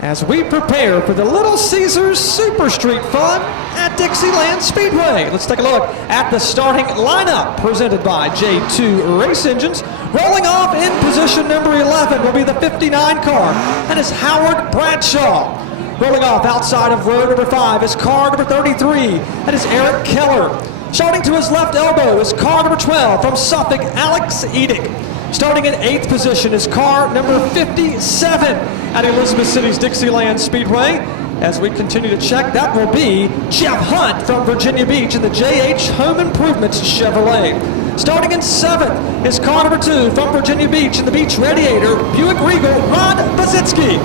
as we prepare for the Little Caesars Super Street Fun at Dixieland Speedway. Let's take a look at the starting lineup presented by J2 Race Engines. Rolling off in position number 11 will be the 59 car. That is Howard Bradshaw. Rolling off outside of row number 5 is car number 33. That is Eric Keller. Starting to his left elbow is car number 12 from Suffolk, Alex Edick. Starting in 8th position is car number 57 at Elizabeth City's Dixieland Speedway. As we continue to check, that will be Jeff Hunt from Virginia Beach in the JH Home Improvements Chevrolet. Starting in 7th is car number 2 from Virginia Beach in the Beach Radiator Buick Regal, Ron Bazitsky.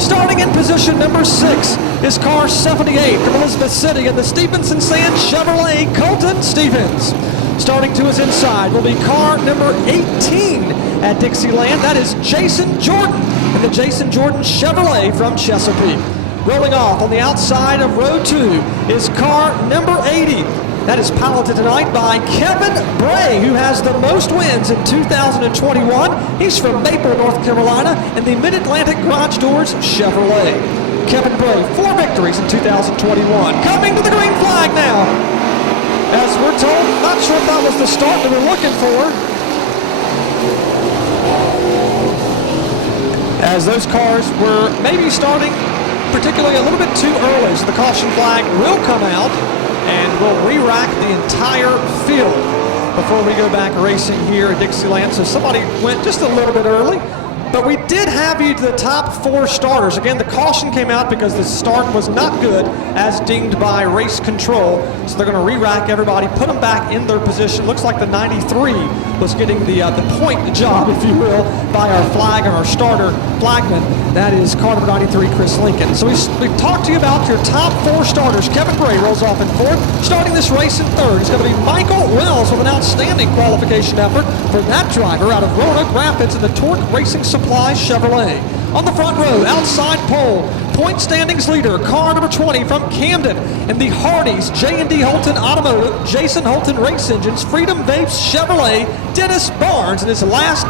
Starting in position number 6 is car 78 from Elizabeth City in the Stevenson Sand Chevrolet, Colton Stevens. Starting to his inside will be car number 18 at Dixieland. That is Jason Jordan in the Jason Jordan Chevrolet from Chesapeake. Rolling off on the outside of row 2 is car number 80. That is piloted tonight by Kevin Bray, who has the most wins in 2021. He's from Maple, North Carolina, in the Mid-Atlantic Garage Doors Chevrolet. Kevin Bray, 4 victories in 2021. Coming to the green flag now. As we're told, not sure if that was the start that we're looking for. As those cars were maybe starting particularly a little bit too early, so the caution flag will come out and we'll re-rack the entire field before we go back racing here at Dixieland. So somebody went just a little bit early, but we did have you to the top 4 starters. Again, the caution came out because the start was not good as deemed by race control. So they're going to re-rack everybody, put them back in their position. Looks like the 93 was getting the point job, if you will, by our flag and our starter flagman. That is car number 93, Chris Lincoln. So we've talked to you about your top 4 starters. Kevin Bray rolls off in 4th. Starting this race in 3rd is going to be Michael Wells with an outstanding qualification effort for that driver out of Roanoke Rapids in the Torque Racing Supply Chevrolet. On the front row, outside pole, point standings leader, car number 20 from Camden, and the Hardee's J&D Holton Automotive, Jason Holton Race Engines, Freedom Vapes Chevrolet, Dennis Barnes in his last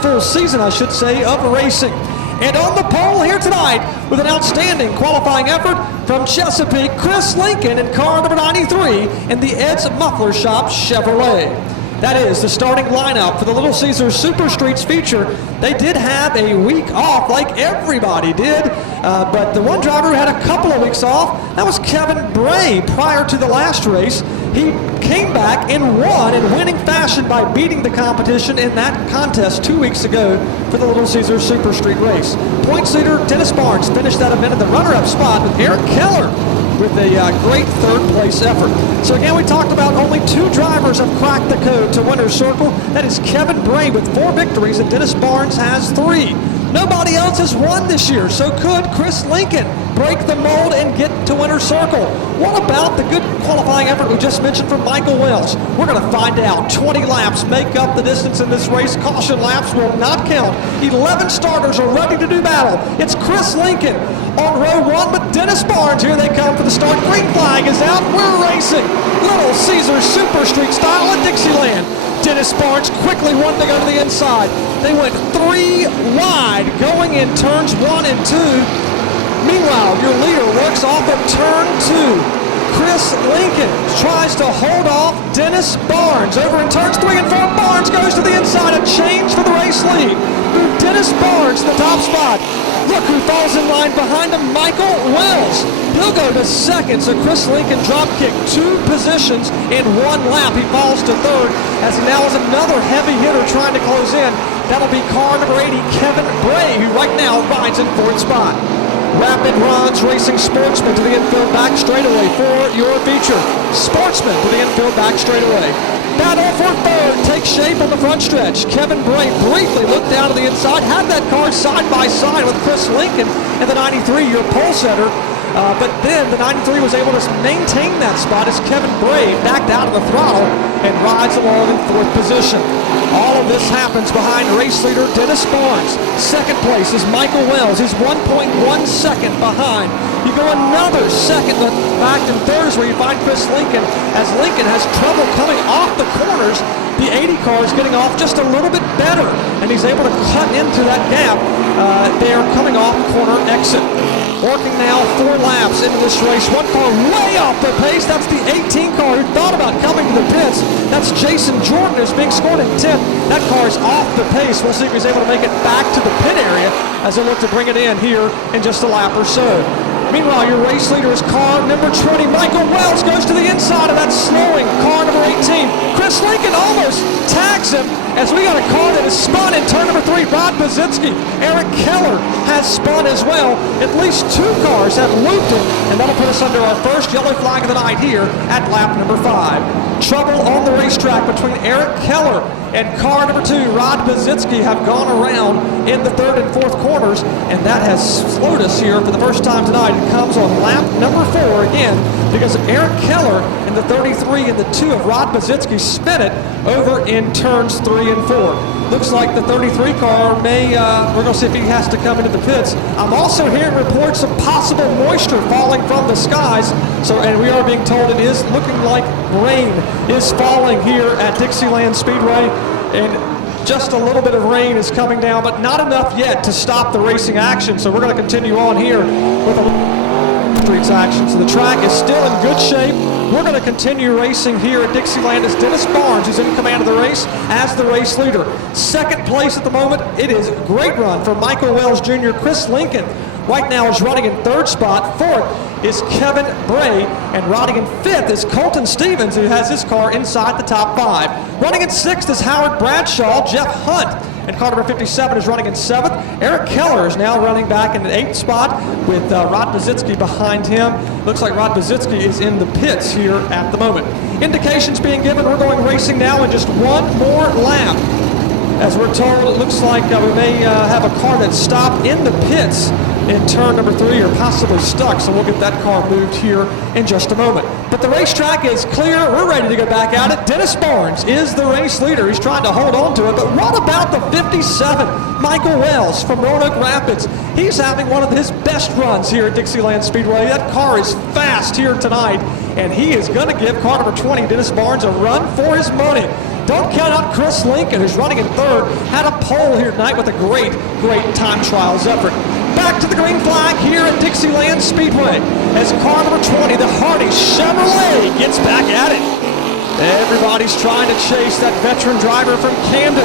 full season, I should say, of racing. And on the pole here tonight with an outstanding qualifying effort from Chesapeake, Chris Lincoln in car number 93 in the Ed's Muffler Shop Chevrolet. That is the starting lineup for the Little Caesars Super Streets feature. They did have a week off like everybody did, but the one driver who had a couple of weeks off, that was Kevin Bray prior to the last race. He came back and won in winning fashion by beating the competition in that contest 2 weeks ago for the Little Caesars Super Street race. Points leader Dennis Barnes finished that event in the runner-up spot with Eric Keller with a great 3rd place effort. So again, we talked about only 2 drivers have cracked the code to winner's circle. That is Kevin Bray with 4 victories and Dennis Barnes has 3. Nobody else has won this year, so could Chris Lincoln break the mold and get to winner's circle? What about the good qualifying effort we just mentioned from Michael Wells? We're going to find out. 20 laps make up the distance in this race. Caution laps will not count. 11 starters are ready to do battle. It's Chris Lincoln on row 1 with Dennis Barnes. Here they come for the start. Green flag is out. We're racing Little Caesars Super Street style at Dixieland. Dennis Barnes quickly wanted to go to the inside. They went 3 wide going in turns 1 and 2. Meanwhile, your leader works off of turn 2. Chris Lincoln tries to hold off Dennis Barnes. Over in turns 3 and 4, Barnes goes to the inside. A change for the race lead. Dennis Barnes in the top spot. Look who falls in line behind him, Michael Wells. He'll go to 2nd, so Chris Lincoln drop kicked 2 positions in 1 lap. He falls to 3rd as he now is another heavy hitter trying to close in. That'll be car number 80, Kevin Bray, who right now rides in 4th spot. Rapid Ron's Racing Sportsman to the infield back straightaway for your feature. Sportsman to the infield back straightaway. Battle for 3rd takes shape on the front stretch. Kevin Bray briefly looked down to the inside, had that car side by side with Chris Lincoln and the 93, your pole setter. But then the 93 was able to maintain that spot as Kevin Bray backed out of the throttle and rides along in 4th position. All of this happens behind race leader Dennis Barnes. 2nd place is Michael Wells. He's 1.1 second behind. You go another second. Back in third is where you find Chris Lincoln, as Lincoln has trouble coming off the corners. The 80 car is getting off just a little bit better, and he's able to cut into that gap there coming off corner exit. Working now 4 laps into this race. One car way off the pace. That's the 18 car who thought about coming to the pits. That's Jason Jordan, who's being scored in 10th. That car is off the pace. We'll see if he's able to make it back to the pit area as they look to bring it in here in just a lap or so. Meanwhile, your race leader is car number 20. Michael Wells goes to the inside of that slowing car number 18. Chris Lincoln almost tags him as we got a car that has spun in turn number 3. Rod Bazitsky. Eric Keller has spun as well. At least 2 cars have looped it, and that'll put us under our first yellow flag of the night here at lap number 5. Trouble on the racetrack between Eric Keller and car number 2, Rod Bazitsky, have gone around in the 3rd and 4th corners, and that has slowed us here for the first time tonight. It comes on lap number 4 again because of Eric Keller in the 33 and the 2 of Rod Bazitsky spin it over in turns 3 and 4. Looks like the 33 car may, we're going to see if he has to come into the pits. I'm also hearing reports of possible moisture falling from the skies, and we are being told it is looking like rain is falling here at Dixieland Speedway, and just a little bit of rain is coming down, but not enough yet to stop the racing action. So we're going to continue on here with the streets action. So the track is still in good shape. We're going to continue racing here at Dixieland as Dennis Barnes, who's in command of the race, as the race leader. Second place at the moment. It is a great run for Michael Wells Jr. Chris Lincoln right now is running in 3rd spot. 4th is Kevin Bray, and running in 5th is Colton Stevens, who has his car inside the top 5. Running in 6th is Howard Bradshaw. Jeff Hunt and car number 57 is running in 7th. Eric Keller is now running back in the 8th spot with Rod Bazitsky behind him. Looks like Rod Bazitsky is in the pits here at the moment. Indications being given. We're going racing now in just one more lap. As we're told, it looks like we may have a car that stopped in the pits in turn number 3, or possibly stuck, so we'll get that car moved here in just a moment. But the racetrack is clear. We're ready to go back at it. Dennis Barnes is the race leader. He's trying to hold on to it, but what about the 57, Michael Wells from Roanoke Rapids? He's having one of his best runs here at Dixieland Speedway. That car is fast here tonight, and he is going to give car number 20, Dennis Barnes, a run for his money. Don't count out Chris Lincoln, who's running in 3rd. Had a pole here tonight with a great time trials effort. Back to the green flag here at Dixieland Speedway as car number 20, the Hardy Chevrolet, gets back at it. Everybody's trying to chase that veteran driver from Camden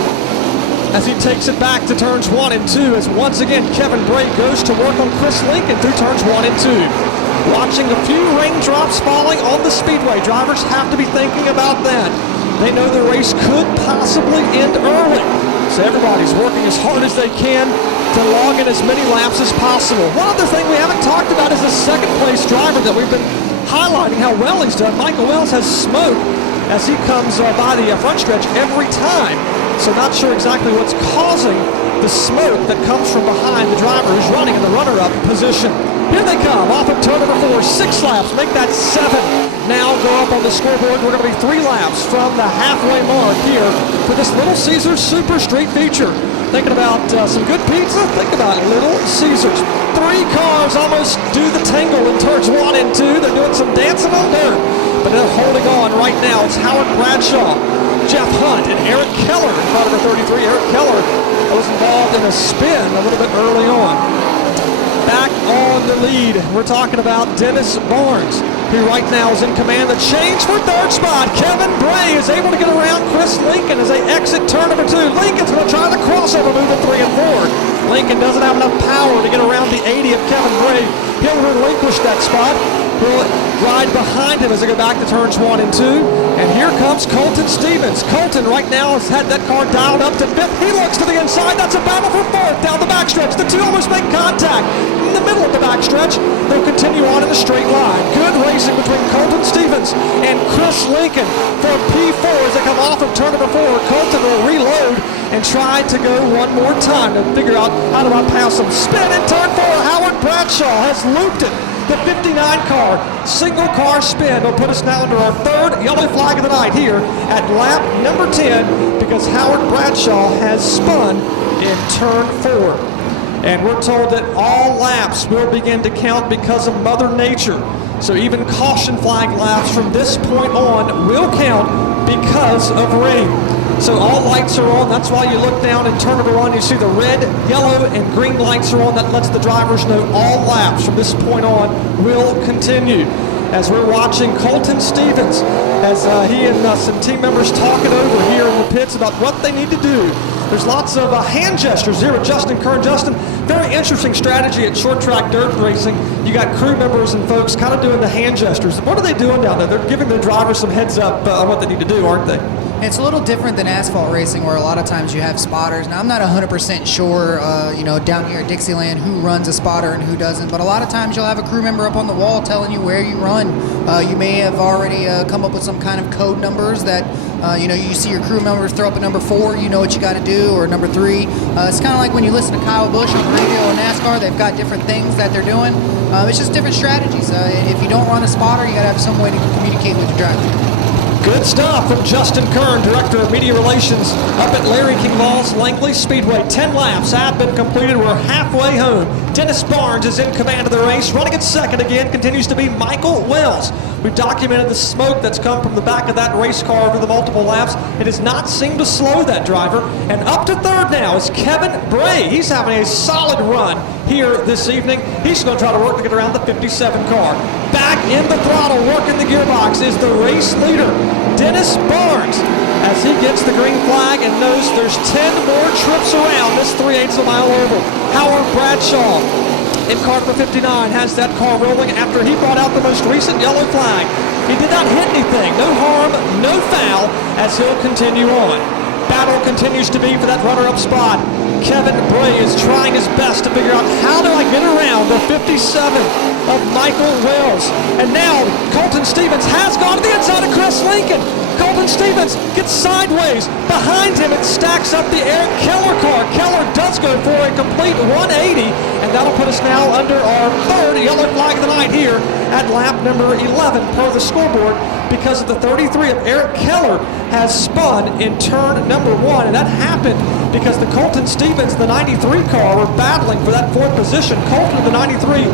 as he takes it back to turns 1 and 2, as once again Kevin Bray goes to work on Chris Lincoln through turns 1 and 2. Watching a few raindrops falling on the speedway. Drivers have to be thinking about that. They know the race could possibly end early, so everybody's working as hard as they can to log in as many laps as possible. One other thing we haven't talked about is the 2nd place driver that we've been highlighting how well he's done. Michael Wells has smoke as he comes by the front stretch every time, so not sure exactly what's causing the smoke that comes from behind the driver who's running in the runner-up position. Here they come off of turn number 4, 6 laps, make that 7. Now go up on the scoreboard. We're going to be 3 laps from the halfway mark here for this Little Caesars Super Street feature. Thinking about some good pizza? Think about Little Caesars. 3 cars almost do the tangle in turns 1 and 2. They're doing some dancing on dirt, but they're holding on right now. It's Howard Bradshaw, Jeff Hunt, and Eric Keller in car number 33. Eric Keller was involved in a spin a little bit early on. Back on the lead, we're talking about Dennis Barnes, who right now is in command. The change for 3rd spot. Kevin Bray is able to get around Chris Lincoln as they exit turn number 2. Lincoln's going to try the crossover move at 3 and 4. Lincoln doesn't have enough power to get around the 80 of Kevin Bray. He'll relinquish that spot. We'll ride behind him as they go back to turns 1 and 2. And here comes Colton Stevens. Colton right now has had that car dialed up to 5th. He looks to the inside. That's a battle for 4th down the backstretch. The 2 almost make contact in the middle of the backstretch. They'll continue on in a straight line. Good racing between Colton Stevens and Chris Lincoln for P4 as they come off of turn number 4. Colton will reload and try to go one more time to figure out how to bypass him. Spin in turn 4. Howard Bradshaw has looped it. The 59 car, single car spin will put us now under our 3rd yellow flag of the night here at lap number 10 because Howard Bradshaw has spun in turn 4. And we're told that all laps will begin to count because of Mother Nature. So even caution flag laps from this point on will count because of rain. So all lights are on. That's why you look down in turn number 1. You see the red, yellow, and green lights are on. That lets the drivers know all laps from this point on will continue. As we're watching Colton Stevens, as he and some team members talking over here in the pits about what they need to do. There's lots of hand gestures here with Justin Kern. Justin, very interesting strategy at short track dirt racing. You got crew members and folks kind of doing the hand gestures. What are they doing down there? They're giving the drivers some heads up on what they need to do, aren't they? It's a little different than asphalt racing, where a lot of times you have spotters. Now, I'm not 100% sure, down here at Dixieland, who runs a spotter and who doesn't, but a lot of times you'll have a crew member up on the wall telling you where you run. You may have already come up with some kind of code numbers that, you see your crew members throw up a number 4, you know what you got to do, or number 3. It's kind of like when you listen to Kyle Busch on the radio in NASCAR. They've got different things that they're doing. It's just different strategies. If you don't run a spotter, you got to have some way to communicate with your driver. Good stuff from Justin Kern, Director of Media Relations up at Larry King Law's Langley Speedway. 10 laps have been completed. We're halfway home. Dennis Barnes is in command of the race. Running at second again continues to be Michael Wells. We've documented the smoke that's come from the back of that race car over the multiple laps. It has not seemed to slow that driver. And up to third now is Kevin Bray. He's having a solid run here this evening. He's going to try to work to get around the 57 car. Back in the throttle, working the gearbox, is the race leader, Dennis Barnes, as he gets the green flag and knows there's 10 more trips around this 3/8 of a mile oval. Howard Bradshaw in car for 59 has that car rolling after he brought out the most recent yellow flag. He did not hit anything, no harm, no foul, as he'll continue on. Battle continues to be for that runner-up spot. Kevin Bray is trying his best to figure out, how do I get around the 57 of Michael Wells? And now Colton Stevens has gone to the inside of Chris Lincoln. Colton Stevens gets sideways. Behind him, it stacks up the Eric Keller car. Keller does go for a complete 180, and that'll put us now under our third yellow flag of the night here at lap number 11 per the scoreboard, because of the 33 of Eric Keller has spun in turn number 1, and that happened because the Colton Stevens, the 93 car, were battling for that 4th position. Colton, the 93,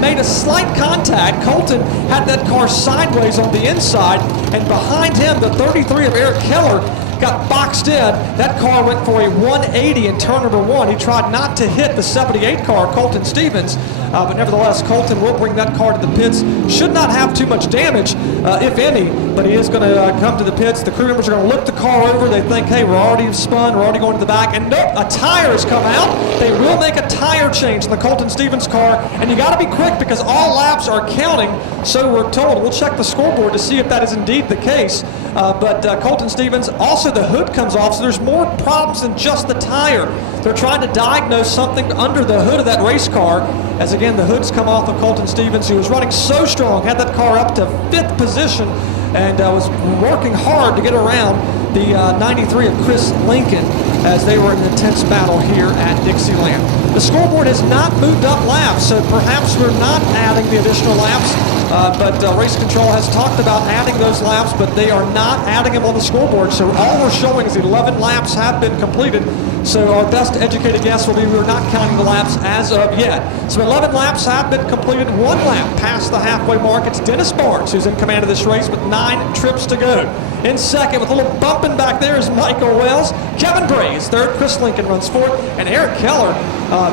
made a slight contact. Colton had that car sideways on the inside, and behind him, the 33 of Eric Keller got boxed in. That car went for a 180 in turn number 1. He tried not to hit the 78 car, Colton Stevens, but nevertheless, Colton will bring that car to the pits. Should not have too much damage, if any, but he is going to come to the pits. The crew members are going to look the car over. They think, hey, we're already spun, we're already going to the back, and nope, a tire has come out. They will make a tire change in the Colton Stevens car, and you got to be quick because all laps are counting, so we're told. We'll check the scoreboard to see if that is indeed the case, but Colton Stevens, also the hood comes off, so there's more problems than just the tire. They're trying to diagnose something under the hood of that race car, as again the hood's come off of Colton Stevens, who was running so strong, had that car up to 5th position, and was working hard to get around the 93 of Chris Lincoln as they were in an intense battle here at Dixieland. The scoreboard has not moved up laps, so perhaps we're not adding the additional laps, but Race Control has talked about adding those laps, but they are not adding them on the scoreboard, so all we're showing is 11 laps have been completed. So our best educated guess will be we're not counting the laps as of yet. So 11 laps have been completed, 1 lap past the halfway mark. It's Dennis Barnes who's in command of this race with 9 trips to go. In second, with a little bumping back there, is Michael Wells. Kevin Bray is third. Chris Lincoln runs fourth. And Eric Keller,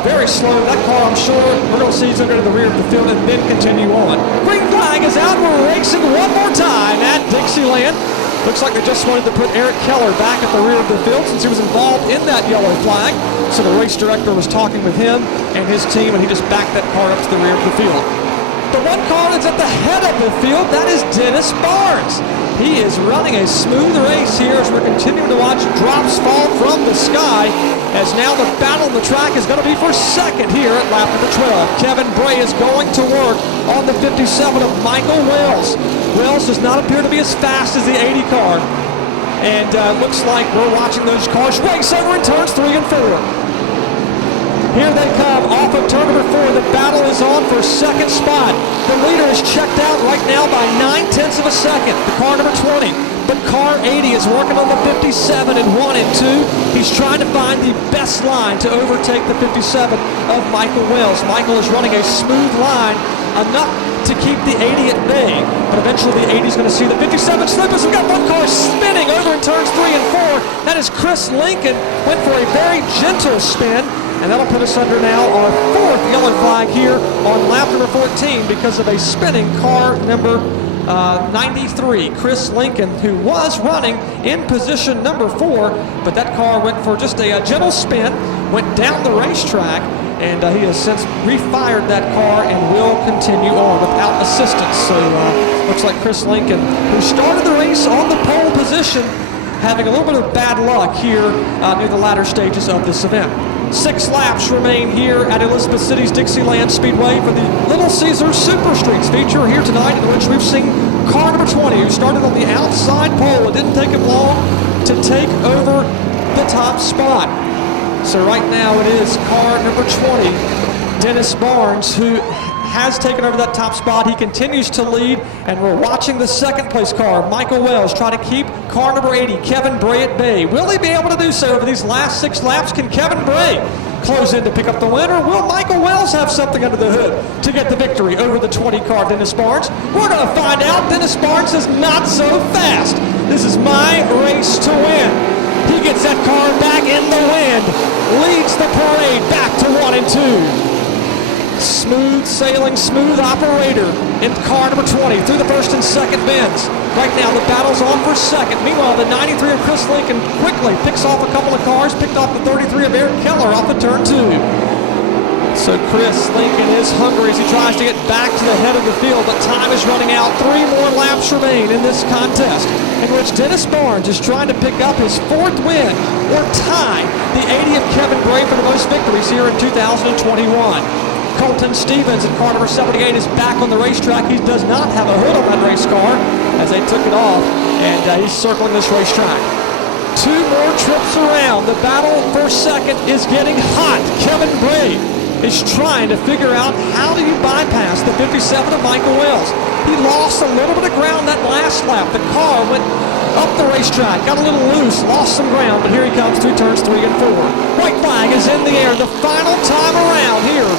very slow. That car, I'm sure, we're going to see he's going to go to the rear of the field and then continue on. Green flag is out. We're racing one more time at Dixieland. Looks like they just wanted to put Eric Keller back at the rear of the field since he was involved in that yellow flag. So the race director was talking with him and his team, and he just backed that car up to the rear of the field. The one car that's at the head of the field, that is Dennis Barnes. He is running a smooth race here as we're continuing to watch drops fall from the sky, as now the battle on the track is going to be for second here at lap number 12. Kevin Bray is going to work on the 57 of Michael Wells. Wells does not appear to be as fast as the 80 car, and looks like we're watching those cars race over in turns 3 and 4. Here they come off of turn number 4. The battle is on for second spot. The leader is checked out right now by 9/10 of a second. The car number 20. but car 80 is working on the 57 in 1 and 2. He's trying to find the best line to overtake the 57 of Michael Wells. Michael is running a smooth line, enough to keep the 80 at bay, but eventually the 80 is going to see the 57 slip as we've got one car spinning over in turns 3 and 4. That is Chris Lincoln, went for a very gentle spin, and that'll put us under now our 4th yellow flag here on lap number 14 because of a spinning car number 93, Chris Lincoln, who was running in position number 4, but that car went for just a gentle spin, went down the racetrack, and he has since refired that car and will continue on without assistance. So looks like Chris Lincoln, who started the race on the pole position, having a little bit of bad luck here near the latter stages of this event. 6 laps remain here at Elizabeth City's Dixieland Speedway for the Little Caesar Super Streets feature here tonight, in which we've seen car number 20, who started on the outside pole. It didn't take him long to take over the top spot. So right now it is car number 20, Dennis Barnes, who has taken over that top spot. He continues to lead, and we're watching the second place car, Michael Wells, try to keep car number 80, Kevin Bray, at bay. Will he be able to do so over these last 6 laps? Can Kevin Bray close in to pick up the win, or will Michael Wells have something under the hood to get the victory over the 20 car, Dennis Barnes? We're going to find out. Dennis Barnes is not so fast. This is my race to win. He gets that car back in the wind, leads the parade back to 1 and 2. Smooth sailing, smooth operator in car number 20 through the first and second bends. Right now the battle's on for second. Meanwhile, the 93 of Chris Lincoln quickly picks off a couple of cars, picked off the 33 of Eric Keller off of turn 2. So Chris Lincoln is hungry as he tries to get back to the head of the field, but time is running out. 3 more laps remain in this contest, in which Dennis Barnes is trying to pick up his 4th win or tie the 80 of Kevin Bray for the most victories here in 2021. Colton Stevens in car number 78 is back on the racetrack. He does not have a hood on that race car as they took it off, and he's circling this racetrack. 2 more trips around. The battle for second is getting hot. Kevin Bray is trying to figure out how do you bypass the 57 of Michael Wells. He lost a little bit of ground that last lap. The car went up the racetrack, got a little loose, lost some ground, but here he comes through turns 3 and 4. White flag is in the air the final time around here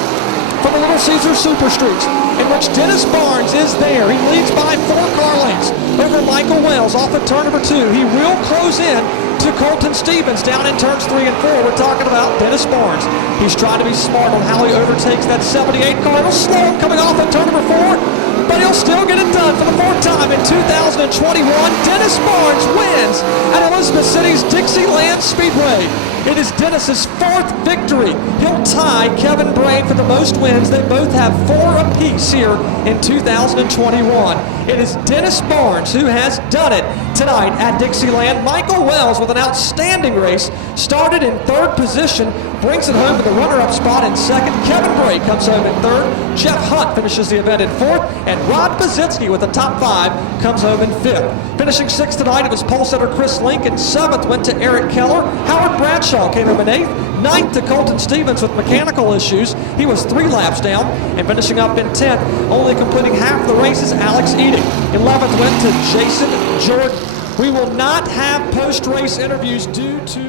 for the Little Caesar Super Streets, in which Dennis Barnes is there. He leads by 4 car lengths over Michael Wells off of turn number 2. He will close in to Colton Stevens down in turns 3 and 4. We're talking about Dennis Barnes. He's trying to be smart on how he overtakes that 78 car. It'll slow him coming off of turn number 4, but he'll still get it done for the 4th time in 2021. Dennis Barnes wins at Elizabeth City's Dixieland Speedway. It is Dennis's 4th victory. He'll tie Kevin Bray for the most wins. They both have 4 apiece here in 2021. It is Dennis Barnes who has done it tonight at Dixieland. Michael Wells, with an outstanding race, started in 3rd position, brings it home with a runner-up spot in 2nd. Kevin Bray comes home in 3rd. Jeff Hunt finishes the event in 4th, and Rod Bazitsky with the top 5 comes home in 5th. Finishing 6th tonight, it was pole setter Chris Lincoln. 7th went to Eric Keller. Howard Bradshaw came home in 8th. 9th to Colton Stevens with mechanical issues. He was 3 laps down. And finishing up in 10th, only completing half the race, is Alex Eading. 11th went to Jason Jordan. We will not have post-race interviews due to